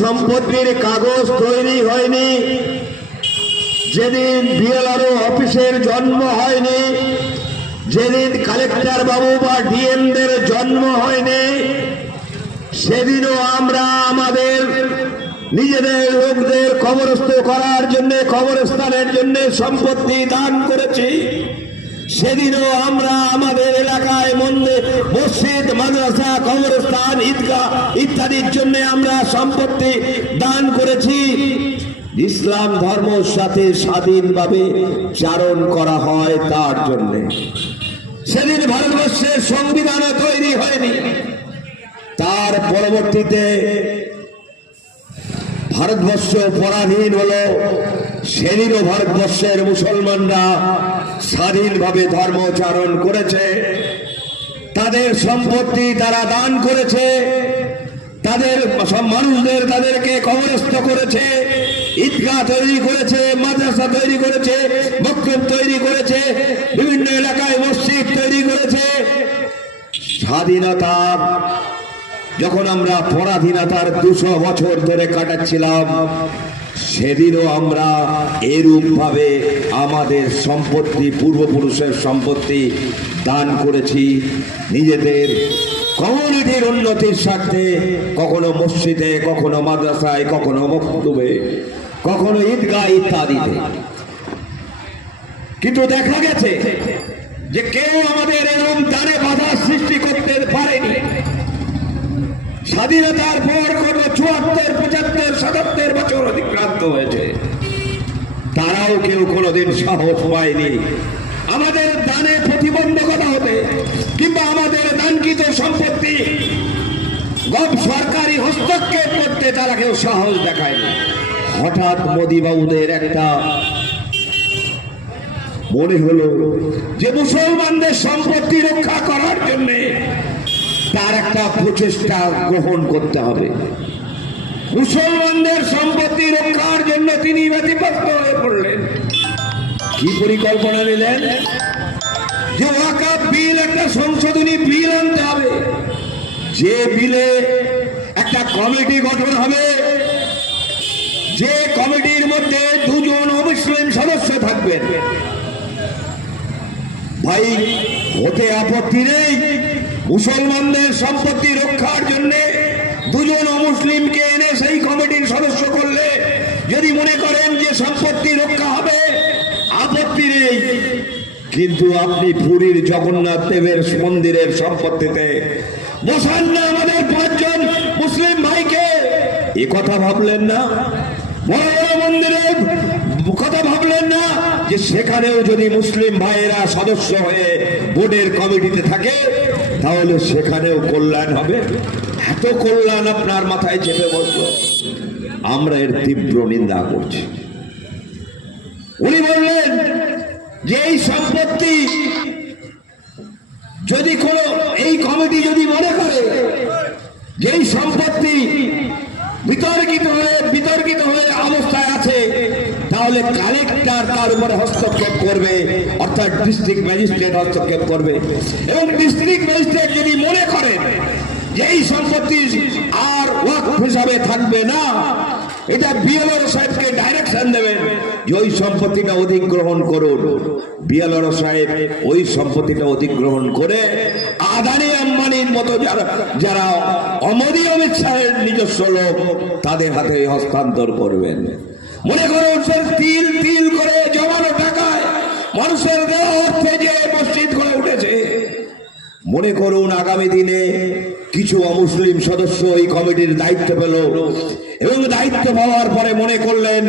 সম্পত্তির কাগজ তৈরি হয়নি, যেদিন বিএলআরও অফিসের জন্ম হয়নি, যেদিন কালেক্টর বাবু বা ডিএমদের জন্ম হয়নি, সেদিনও আমরা আমাদের নিজেদের লোকদের কবরস্থ করার জন্য, কবরস্থানের জন্য সম্পত্তি দান করেছি। সেদিনও আমরা আমাদের এলাকায় মসজিদ, মাদ্রাসা, কবরস্থান, ঈদগাহ ইত্যাদির জন্য আমরা সম্পত্তি দান করেছি। ইসলাম ধর্মের সাথে স্বাধীনভাবে চারণ করা হয় তার জন্য। সেদিন ভারতবর্ষের সংবিধানও তৈরি হয়নি। তার পরবর্তীতে ভারতবর্ষ পরাধীন হলো, সেদিনও ভারতবর্ষের মুসলমানরা স্বাধীনভাবে ধর্মচারণ করেছে। তাদের সম্পত্তি তারা দান করেছে, তাদের সব মানুষদের তাদেরকে কবরস্থ করেছে, ঈদগাহ তৈরি করেছে, মাদ্রাসা তৈরি করেছে, মক্তব তৈরি করেছে, বিভিন্ন এলাকায় মসজিদ তৈরি করেছে। স্বাধীনতা যখন আমরা পরাধীনতার 200 বছর ধরে কাটাচ্ছিলাম, সেদিনও আমরা এরূপ ভাবে আমাদের সম্পত্তি, পূর্বপুরুষের সম্পত্তি দান করেছি নিজেদের কমিউনিটির উন্নতির স্বার্থে, কখনো মসজিদে, কখনো মাদ্রাসায়, কখনো মক্তবে, কখনো ঈদগাহ ইত্যাদিতে। কিন্তু দেখা গেছে যে কেউ আমাদের এরকম দানে বাধা সৃষ্টি করতে পারেনি। স্বাধীনতার পর কোন 74, 75, 77 বছর অতিক্রান্ত হয়েছে, তারাও কেউ কোনোদিন সাহস পায়নি আমাদের দানে প্রতিবন্ধকতা হতে, কিংবা আমাদের দানকৃত সম্পত্তি সরকারি হস্তক্ষেপ করতে তারা কেউ সাহস দেখায়নি। হঠাৎ মোদী বাবুদের একটা মনে হলো যে মুসলমানদের সম্পত্তি রক্ষা করার জন্য তার একটা প্রচেষ্টা গ্রহণ করতে হবে। মুসলমানদের সম্পত্তি রক্ষার জন্য তিনি ব্যতিব্যস্ত হয়ে পড়লেন। কি পরিকল্পনা নিলেন? যে ওয়াকফ বিল, একটা সংশোধনী বিল আনতে হবে, যে বিলে একটা কমিটি গঠন হবে, যে কমিটির মধ্যে 2 জন অমুসলিম সদস্য থাকবেন। ভাই, হতে আপত্তি নেই, মুসলমানদের সম্পত্তি রক্ষার জন্য 2 জন অমুসলিমকে এনে সেই কমিটির সদস্য করলে যদি মনে করেন যে সম্পত্তি রক্ষা হবে, আপত্তি নেই। কিন্তু আপনি পুরীর জগন্নাথ দেবের মন্দিরের সম্পত্তিতে বসান না আমাদের 5 জন মুসলিম ভাইকে। এ কথা ভাবলেন না? বড় বড় মন্দিরের কথা ভাবলেন না যে সেখানেও যদি মুসলিম ভাইয়েরা সদস্য হয়ে বোর্ডের কমিটিতে থাকে তাহলে সেখানেও কল্যাণ হবে? এত কল্যাণ আপনার মাথায় চেপে বসলো, আমরা এর তীব্র নিন্দা করছি। উনি বললেন যে এই সম্পত্তি যদি কোন, এই কমিটি যদি মনে করে যে এই সম্পত্তি বিতর্কিত হয়ে অবস্থায় আছে, তাহলে কালেক্টর তার উপরে হস্তক্ষেপ করবে, অর্থাৎ ডিস্ট্রিক্ট ম্যাজিস্ট্রেট হস্তক্ষেপ করবে। এবং ডিস্ট্রিক্ট ম্যাজিস্ট্রেট যদি মনে করেন যে এই সম্পত্তি আর ওয়াকফ হিসাবে থাকবে না, এটা বিএলআরও সাহেবকে ডাইরেকশন দেবেন যে ওই সম্পত্তিটা অধিগ্রহণ করুন। বিএলআরও সাহেব ওই সম্পত্তিটা অধিগ্রহণ করে আদানি আম্বানির মতো যারা মোদী অমিত শাহের নিজস্ব লোক, তাদের হাতে হস্তান্তর করবেন। মনে করুন তিল তিল করে জমানো টাকায় মানুষের দেওয়া অর্থে যে মসজিদ করে উঠেছে। মনে করুন আগামী দিনে কিছু অমুসলিম সদস্য এই কমিটির দায়িত্ব পেল, এবং দায়িত্ব পাওয়ার পরে মনে করলেন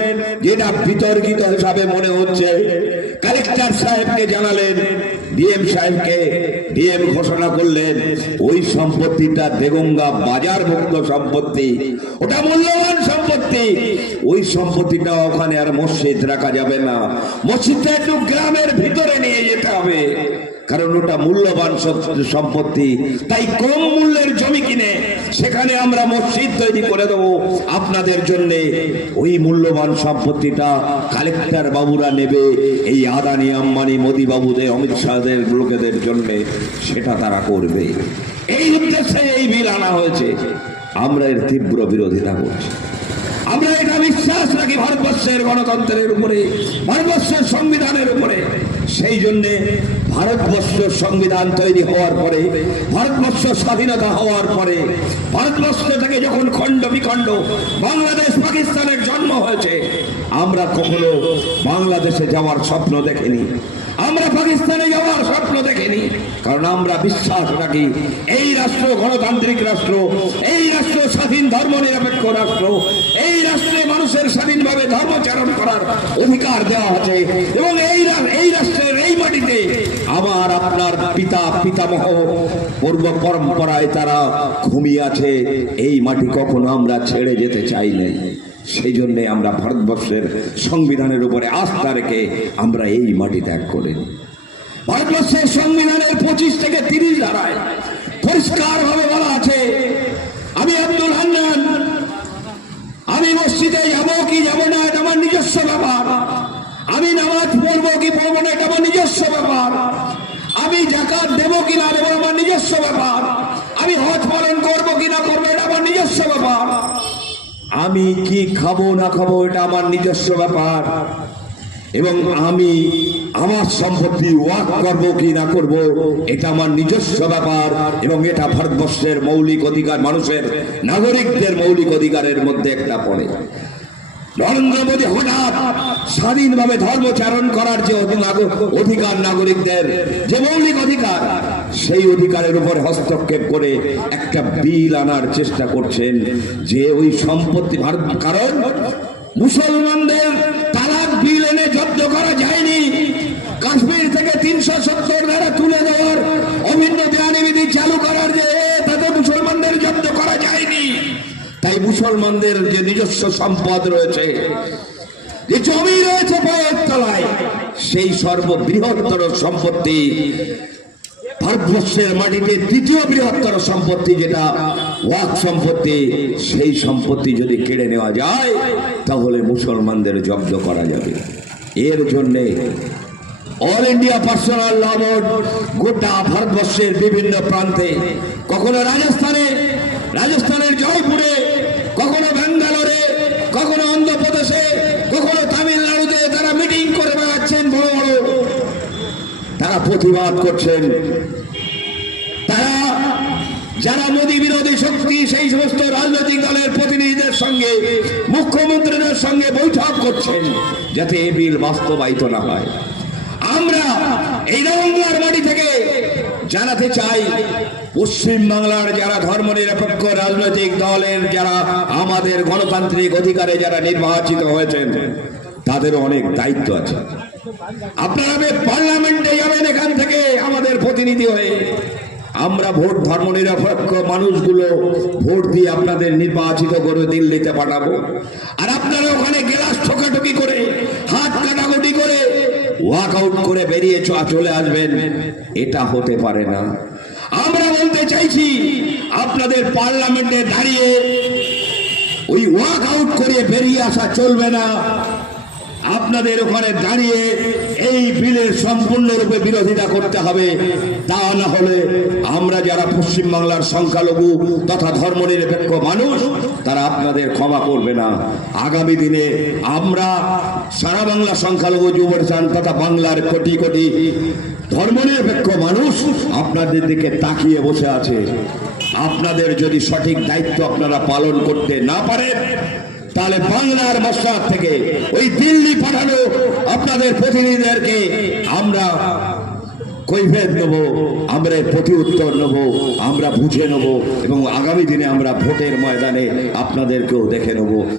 যেটা বিতর্কিত হিসাবে মনে হচ্ছে, কালেক্টর সাহেবকে জানালেন, ডিএম সাহেবকে, ডিএম ঘোষণা করলেন ওই সম্পত্তিটা দেগঙ্গা বাজার মুক্ত সম্পত্তি, ওটা মূল্যবান সম্পত্তি, ওই সম্পত্তিটা ওখানে আর মসজিদ রাখা যাবে না, মসজিদটা একটু গ্রামের ভিতরে নিয়ে যেতে হবে, কারণ ওটা মূল্যবান সম্পত্তি। তাই কম মূল্যের জমি কিনে সেখানে আমরা মসজিদ তৈরি করে দেবো আপনাদের জন্য। ওই মূল্যবান সম্পত্তিটা কালেক্টর বাবুরা নেবে এই আদানি আম্বানি মোদী বাবুদের, অমিত শাহদের লোকেদের জন্য, সেটা তারা করবে। এই উদ্দেশ্যে এই বিল আনা হয়েছে। আমরা এর তীব্র বিরোধিতা করছি। আমরা এটা বিশ্বাস রাখি ভারতবর্ষের গণতন্ত্রের উপরে, ভারতবর্ষের সংবিধানের উপরে। সেই জন্যে ভারতবর্ষ সংবিধান তৈরি হওয়ার পরে, ভারতবর্ষ স্বাধীনতা হওয়ার পরে, ভারতবর্ষ থেকে যখন খণ্ড বিখণ্ড বাংলাদেশ পাকিস্তানের জন্ম হয়েছে, আমরা কখনো বাংলাদেশে যাওয়ার স্বপ্ন দেখিনি, আমরা পাকিস্তানে যাওয়ার স্বপ্ন দেখিনি। কারণ আমরা বিশ্বাস রাখি এই রাষ্ট্র গণতান্ত্রিক রাষ্ট্র, এই রাষ্ট্র স্বাধীন ধর্ম নিরপেক্ষ রাষ্ট্র, এই রাষ্ট্রে মানুষের স্বাধীনভাবে ধর্মচারণ করার অধিকার দেওয়া আছে। এবং এই রাষ্ট্রের এই মাটিতে আমার আপনার পিতা পিতামহ পূর্ব পরম্পরায় তারা ঘুমিয়ে আছে, এই মাটি কখনো আমরা ছেড়ে যেতে চাই না। সেই জন্য আমরা ভারতবর্ষের সংবিধানের উপরে আস্থা রেখে আমরা এই মাটি ত্যাগ করি। ভারতবর্ষের সংবিধানের 25 থেকে 30 ধারায় পরিষ্কার ভাবে বলা আছে, আমি আব্দুল হান্নান, আমি মসজিদে যাবো কি যাবো না এটা আমার নিজস্ব ব্যাপার, আমি নামাজ পড়বো কি পড়বো না এটা আমার নিজস্ব ব্যাপার, আমি যাকাত দেবো কি না দেবো আমার নিজস্ব ব্যাপার, আমি হজ পালন করবো কি না করবো এটা আমার নিজস্ব ব্যাপার, আমি কি খাবো না খাবো এটা আমার নিজস্ব ব্যাপার, এবং আমি আমার সম্পত্তি ওয়াক করব কি না করব এটা আমার নিজস্ব ব্যাপার। এবং এটা ভারতবর্ষের মৌলিক অধিকার, মানুষের নাগরিকদের মৌলিক অধিকারের মধ্যে একটা পড়ে। নরেন্দ্র মোদী হঠাৎ স্বাধীনভাবে ধর্মচারণ করার যে অধিকার, নাগরিকদের যে মৌলিক অধিকার, সেই অধিকারের উপর হস্তক্ষেপ করে একটা বিল আনার চেষ্টা করছেন যে ওই সম্পত্তি ভারত, কারণ মুসলমানদের তালাক বিল এনে জব্দ করা যায়নি, কাশ্মীর থেকে 370 ধারা তুলে দেওয়ার অভিন্ন দেওয়ানি বিধি চালু করার যে তাতে মুসলমানদের জব্দ করা যায়নি। তাই মুসলমানদের যে নিজস্ব সম্পদ রয়েছে, যে জমি রয়েছে পায়ের তলায়, সেই সর্ববৃহত্তর সম্পত্তি ভারতবর্ষের মাটিতে দ্বিতীয় বৃহত্তর সম্পত্তি যেটা ওয়াক সম্পত্তি, সেই সম্পত্তি যদি কেড়ে নেওয়া যায় তাহলে মুসলমানদের জব্দ করা যাবে। এর জন্যে অল ইন্ডিয়া পার্সোনাল ল বোর্ড গোটা ভারতবর্ষের বিভিন্ন প্রান্তে, কখনো রাজস্থানের জয়পুরে, কখনো ব্যাঙ্গালোরে, কখনো অন্ধ্রপ্রদেশে, কখনো তামিলনাড়ুতে তারা মিটিং করে বেড়াচ্ছেন, বড় বড় তারা প্রতিবাদ করছেন। তারা যারা মোদী বিরোধী শক্তি, সেই সমস্ত রাজনৈতিক দলের প্রতিনিধিদের সঙ্গে, মুখ্যমন্ত্রীদের সঙ্গে বৈঠক করছেন যাতে এই বিল বাস্তবায়িত না হয়। আমরা এই বাংলার মাটি থেকে জানাতে চাই, পশ্চিম বাংলার যারা ধর্মনিরপেক্ষ রাজনৈতিক দলের যারা আমাদের গণতান্ত্রিক অধিকারে যারা নির্বাচিত হয়েছেন, তাদেরও অনেক দায়িত্ব আছে। আপনারা পার্লামেন্টে যাবেন এখান থেকে আমাদের প্রতিনিধি হয়ে, আমরা ভোট ধর্মনিরপেক্ষ মানুষগুলো ভোট দিয়ে আপনাদের নির্বাচিত করে দিল্লিতে পাঠাবো, আর আপনারা ওখানে গ্লাস ঠোকাঠুকি করে, হাত কাটাকুটি করে, ওয়াক আউট করে বেরিয়ে চলে আসবেন। এটা হতে পারে না। আমরা বলতে চাইছি, আপনাদের পার্লামেন্টে দাঁড়িয়ে ওই ওয়াক আউট করে বেরিয়ে আসা চলবে না। আপনাদের ওখানে দাঁড়িয়ে এই বিলের সম্পূর্ণরূপে বিরোধিতা করতে হবে। তা না হলে আমরা যারা পশ্চিমবাংলার সংখ্যালঘু তথা ধর্মনিরপেক্ষ মানুষ, তারা আপনাদের ক্ষমা করবে না। আগামী দিনে আমরা সারা বাংলা সংখ্যালঘু যুবসংঘ তথা বাংলার কোটি কোটি ধর্মনিরপেক্ষ মানুষ আপনাদের দিকে তাকিয়ে বসে আছে। আপনাদের যদি সঠিক দায়িত্ব আপনারা পালন করতে না পারেন, তাহলে বাংলার মসনদ থেকে ওই দিল্লি পাঠানো আপনাদের প্রতিনিধিদেরকে আমরা কৈফিয়ত নেব, আমরা প্রতি উত্তর নেব, আমরা বুঝে নেব, এবং আগামী দিনে আমরা ভোটের ময়দানে আপনাদেরকেও দেখে নেব।